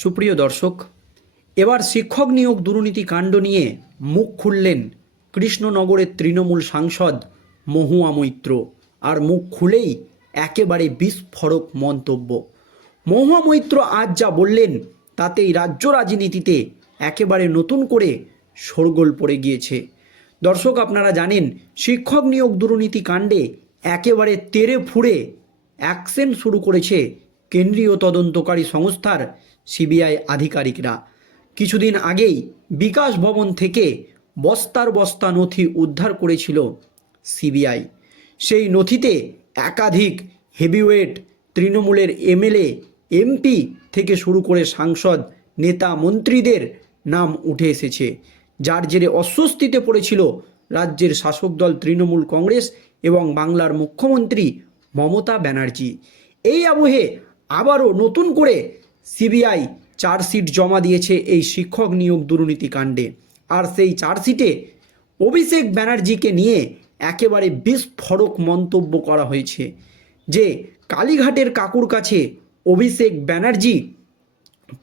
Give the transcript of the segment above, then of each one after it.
সুপ্রিয় দর্শক, এবার শিক্ষক নিয়োগ দুর্নীতি কাণ্ড নিয়ে মুখ খুললেন কৃষ্ণনগরের তৃণমূল সাংসদ মহুয়া মৈত্র। আর মুখ খুলেই একেবারে বিস্ফোরক মন্তব্য। মহুয়া মৈত্র আজ যা বললেন, তাতেই রাজ্য রাজনীতিতে একেবারে নতুন করে শোরগোল পড়ে গিয়েছে। দর্শক, আপনারা জানেন, শিক্ষক নিয়োগ দুর্নীতি কাণ্ডে একেবারে তেরে ফুড়ে অ্যাকশন শুরু করেছে কেন্দ্রীয় তদন্তকারী সংস্থার সিবিআই আধিকারিকরা। কিছুদিন আগেই বিকাশ ভবন থেকে বস্তার বস্তা নথি উদ্ধার করেছিল সিবিআই। সেই নথিতে একাধিক হেভিওয়েট তৃণমূলের এমএলএ, এমপি থেকে শুরু করে সাংসদ, নেতা মন্ত্রীদের নাম উঠে এসেছে। যার জেরে অস্বস্তিতে পড়েছিল রাজ্যের শাসক দল তৃণমূল কংগ্রেস এবং বাংলার মুখ্যমন্ত্রী মমতা ব্যানার্জি। এই আবহে আবারও নতুন করে সিবিআই চার্জশিট জমা দিয়েছে এই শিক্ষক নিয়োগ দুর্নীতি কাণ্ডে। আর সেই চার্জশিটে অভিষেক ব্যানার্জিকে নিয়ে একেবারে বিস্ফোরক মন্তব্য করা হয়েছে যে কালীঘাটের কাকুর কাছে অভিষেক ব্যানার্জি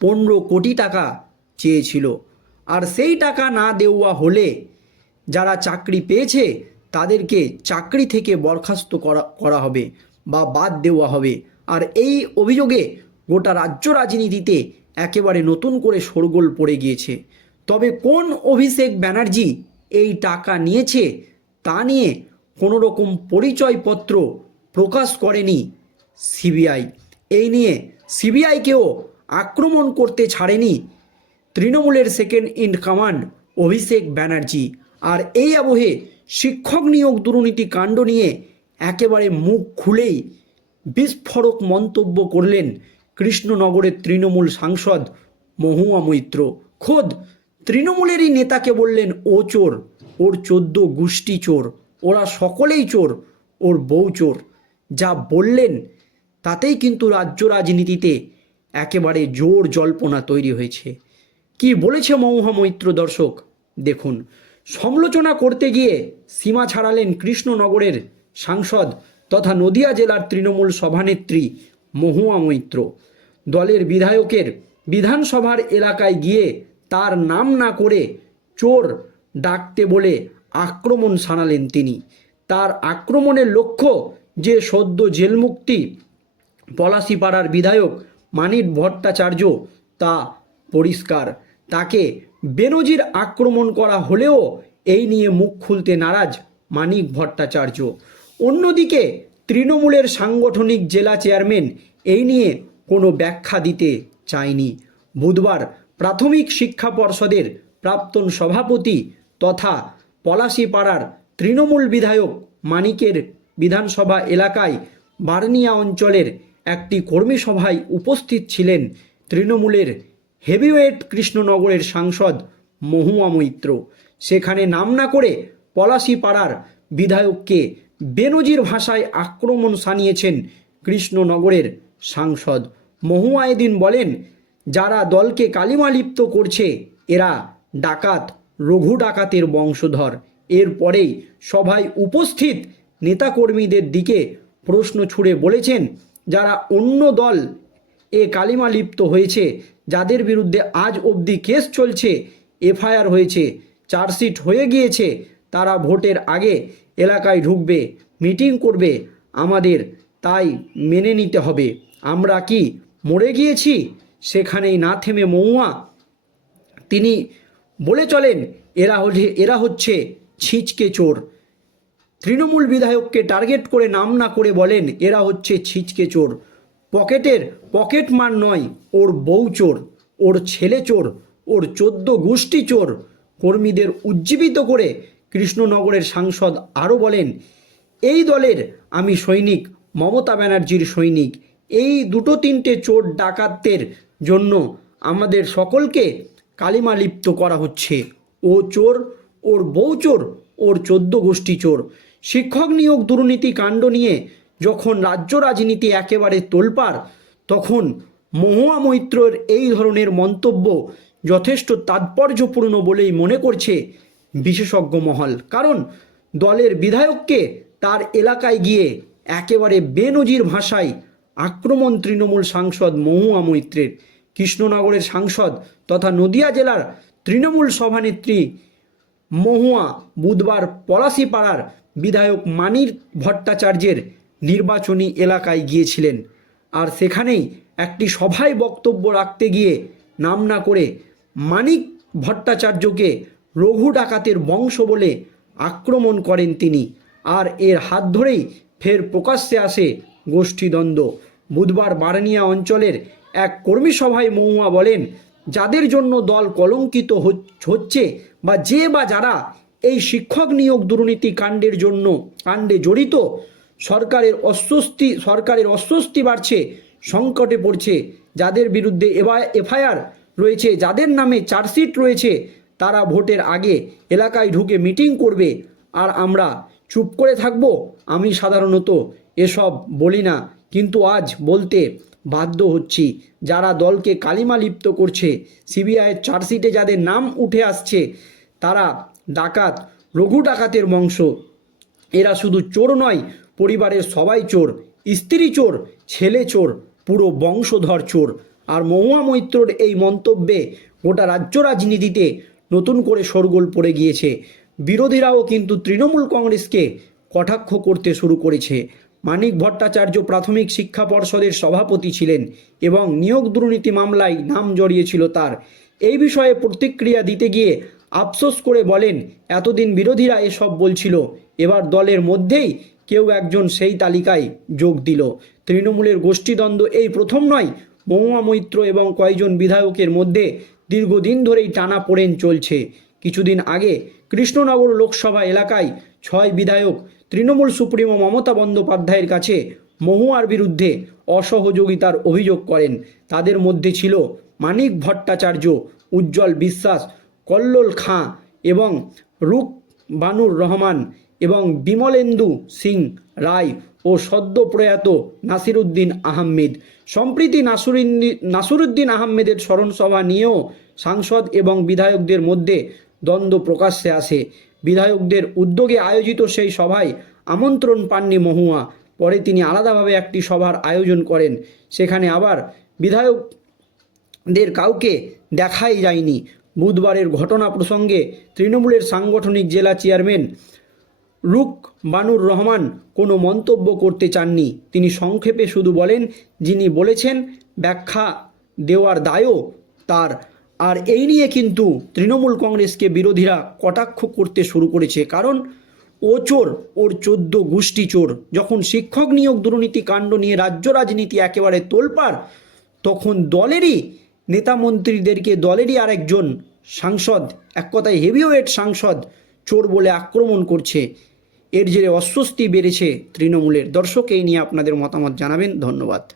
পনেরো কোটি টাকা চেয়েছিল। আর সেই টাকা না দেওয়া হলে যারা চাকরি পেয়েছে তাদেরকে চাকরি থেকে বরখাস্ত করা করা হবে বা বাদ দেওয়া হবে। আর এই অভিযোগে গোটা রাজ্য রাজনীতিতে একেবারে নতুন করে শোরগোল পড়ে গিয়েছে। তবে কোন অভিষেক ব্যানার্জি এই টাকা নিয়েছে তা নিয়ে কোনো রকম পরিচয়পত্র প্রকাশ করেনি সিবিআই। এই নিয়ে সিবিআইকেও আক্রমণ করতে ছাড়েনি তৃণমূলের second in command Abhishek Banerjee. আর এই আবহে শিক্ষক নিয়োগ দুর্নীতি কাণ্ড নিয়ে একেবারে মুখ খুলেই বিস্ফোরক মন্তব্য করলেন কৃষ্ণনগরের তৃণমূল সাংসদ মহুয়া মৈত্র। খোদ, তৃণমূলেরই নেতাকে বললেন, ও চোর, ওর চোদ্দ গোষ্ঠী চোর, ওরা সকলেই চোর, ওর বউ চোর। যা বললেন, তাতেই কিন্তু রাজ্য রাজনীতিতে একেবারে জোর জল্পনা তৈরি হয়েছে। কি বলেছে মৌহা মৈত্র দর্শক? দেখুন, সমালোচনা করতে গিয়ে সীমা ছাড়ালেন কৃষ্ণনগরের সাংসদ তথা নদিয়া জেলার তৃণমূল সভানেত্রী মহুয়া মৈত্র। দলের বিধায়কের বিধানসভার এলাকায় গিয়ে তার নাম না করে চোর ডাকতে বলে আক্রমণ সানালেন তিনি। তার আক্রমণের লক্ষ্য যে সদ্য জেলমুক্তি পলাশিপাড়ার বিধায়ক মানিক ভট্টাচার্য, তা পরিষ্কার। তাকে বেনজির আক্রমণ করা হলেও এই নিয়ে মুখ খুলতে নারাজ মানিক ভট্টাচার্য। অন্যদিকে তৃণমূলের সাংগঠনিক জেলা চেয়ারম্যান এই নিয়ে কোনো ব্যাখ্যা দিতে চায়নি। বুধবার প্রাথমিক শিক্ষা পর্ষদের প্রাক্তন সভাপতি তথা পলাশিপাড়ার তৃণমূল বিধায়ক মানিকের বিধানসভা এলাকায় বার্নিয়া অঞ্চলের একটি কর্মী সভায় উপস্থিত ছিলেন তৃণমূলের হেভিওয়েট কৃষ্ণনগরের সাংসদ মহুয়া মৈত্র। সেখানে নাম না করে পলাশিপাড়ার বিধায়ককে বেনজির ভাষায় আক্রমণ সানিয়েছেন কৃষ্ণনগরের সাংসদ। মহুয়া এদিন বলেন, যারা দলকে কালিমালিপ্ত করছে, এরা ডাকাত, রঘু ডাকাতের বংশধর। এরপরেই সভায় উপস্থিত নেতাকর্মীদের দিকে প্রশ্ন ছুড়ে বলেছেন, যারা অন্য দল এ কালিমা লিপ্ত হয়েছে, যাদের বিরুদ্ধে আজ অবধি কেস চলছে, এফআইআর হয়েছে, চার্জশিট হয়ে গিয়েছে, তারা ভোটের আগে এলাকায় ঢুকবে মিটিং করবে, আমাদের তাই মেনে নিতে হবে। আমরা কি মরে গিয়েছি? সেখানেই না থেমে মৌয়া তিনি বলে চলেন, এরা হলে, এরা হচ্ছে ছিচকে চোর। তৃণমূল বিধায়ককে টার্গেট করে নাম না করে বলেন, এরা হচ্ছে ছিচকে চোর। পকেটের পকেট মার নয়, ওর বউ চোর, ওর ছেলে চোর, ওর চোদ্দ গোষ্ঠী চোর। কর্মীদের উজ্জীবিত করে কৃষ্ণনগরের সাংসদ আরও বলেন, এই দলের আমি সৈনিক, মমতা ব্যানার্জির সৈনিক। এই দুটো তিনটে চোর ডাকাতদের জন্য আমাদের সকলকে কালিমা লিপ্ত করা হচ্ছে। ও চোর, ওর বউ চোর, ওর চোদ্দ গোষ্ঠী চোর। শিক্ষক নিয়োগ দুর্নীতি কাণ্ড নিয়ে যখন রাজ্য রাজনীতি একেবারে তোলপাড়, তখন মহুয়া মৈত্রর এই ধরনের মন্তব্য যথেষ্ট তাৎপর্যপূর্ণ বলেই মনে করছে বিশেষজ্ঞ মহল। কারণ দলের বিধায়ককে তার এলাকায় গিয়ে একেবারে বেনজির ভাষায় আক্রমণ তৃণমূল সাংসদ মহুয়া মৈত্রের, কৃষ্ণনগরের সাংসদ তথা নদিয়া জেলার তৃণমূল সভানেত্রী মহুয়া বুধবার পলাশিপাড়ার বিধায়ক মানির ভট্টাচার্যের নির্বাচনী এলাকায় গিয়েছিলেন। আর সেখানেই একটি সভায় বক্তব্য রাখতে গিয়ে নাম না করে মানিক ভট্টাচার্যকে রঘু ডাকাতের বংশ বলে আক্রমণ করেন তিনি। আর এর হাত ধরেই ফের প্রকাশ্যে আসে গোষ্ঠীদ্বন্দ্ব। বুধবার বারানিয়া অঞ্চলের এক কর্মী সভায় মহুয়া বলেন, যাদের জন্য দল কলঙ্কিত হচ- হচ্ছে বা যে বা যারা এই শিক্ষক নিয়োগ দুর্নীতি কাণ্ডের জন্য, কাণ্ডে জড়িত, সরকারের অস্বস্তি সরকারের অস্বস্তি বাড়ছে, সংকটে পড়ছে। যাদের বিরুদ্ধে এফআইআর রয়েছে, যাদের নামে চার্জশিট রয়েছে তারা ভোটের আগে এলাকায় ঢুকে মিটিং করবে। আর আমরা চুপ করে থাকব? আমি সাধারণত এসব বলি না। কিন্তু আজ বলতে বাধ্য হচ্ছি। যারা দলকে কালিমা লিপ্ত করছে, সিবিআইয়ের চার্জশিটে যাদের নাম উঠে আসছে, তারা ডাকাত, রঘু ডাকাতের বংশ। এরা শুধু চোর নয়, পরিবারের সবাই চোর। স্ত্রী চোর, ছেলে চোর, পুরো বংশধর চোর। আর মহুয়া মৈত্রর এই মন্তব্যে গোটা রাজ্য রাজনীতিতে নতুন করে শোরগোল পড়ে গিয়েছে। বিরোধীরাও কিন্তু তৃণমূল কংগ্রেসকে কটাক্ষ করতে শুরু করেছে। মানিক ভট্টাচার্য প্রাথমিক শিক্ষা পর্ষদের সভাপতি ছিলেন এবং নিয়োগ দুর্নীতি মামলায় নাম জড়িয়েছিল তার। এই বিষয়ে প্রতিক্রিয়া দিতে গিয়ে আফসোস করে বলেন, এতদিন বিরোধীরা এসব বলছিল, এবার দলের মধ্যেই কেউ একজন সেই তালিকায় যোগ দিল। তৃণমূলের গোষ্ঠীদ্বন্দ্ব এই প্রথম নয়। মহুয়া মৈত্র এবং কয়েকজন বিধায়কের মধ্যে দীর্ঘদিন ধরেই টানা পড়েন চলছে। কিছুদিন আগে কৃষ্ণনগর লোকসভা এলাকায় ছয় বিধায়ক তৃণমূল সুপ্রিমো মমতা বন্দ্যোপাধ্যায়ের কাছে মহুয়ার বিরুদ্ধে অসহযোগিতার অভিযোগ করেন। তাদের মধ্যে ছিল মানিক ভট্টাচার্য, উজ্জ্বল বিশ্বাস, কল্লোল খাঁ এবং রুক বানুর রহমান এবং বিমলেন্দু সিং রায়। ও সদ্য প্রয়াত নাসিরুদ্দিন আহমেদ। সম্প্রীতি নাসুরিন্দি নাসুরুদ্দিন আহমেদের স্মরণসভা নিয়েও সাংসদ এবং বিধায়কদের মধ্যে দ্বন্দ্ব প্রকাশ্যে আসে। বিধায়কদের উদ্যোগে আয়োজিত সেই সভায় আমন্ত্রণ পাননি মহুয়া। পরে তিনি আলাদাভাবে একটি সভার আয়োজন করেন। সেখানে আবার বিধায়কদের কাউকে দেখাই যায়নি। বুধবারের ঘটনা প্রসঙ্গে তৃণমূলের সাংগঠনিক জেলা চেয়ারম্যান রুক বানুর রহমান কোনো মন্তব্য করতে চাননি। তিনি সংক্ষেপে শুধু বলেন, যিনি বলেছেন, ব্যাখ্যা দেওয়ার দায়ও তার। আর এই নিয়ে কিন্তু তৃণমূল কংগ্রেসকে বিরোধীরা কটাক্ষ করতে শুরু করেছে। কারণ ও চোর, ওর চোদ্দ গোষ্ঠী চোর। যখন শিক্ষক নিয়োগ দুর্নীতি কাণ্ড নিয়ে রাজ্য রাজনীতি একেবারে তোলপাড়, তখন দলেরই নেতা মন্ত্রীদেরকে দলেরই আরেকজন সাংসদ, এক কথায় হেভিওয়েট সাংসদ চোর বলে আক্রমণ করছে। এর জেরে অস্বস্তি বেড়েছে তৃণমূলের। দর্শক, এই নিয়ে আপনাদের মতামত জানাবেন। ধন্যবাদ।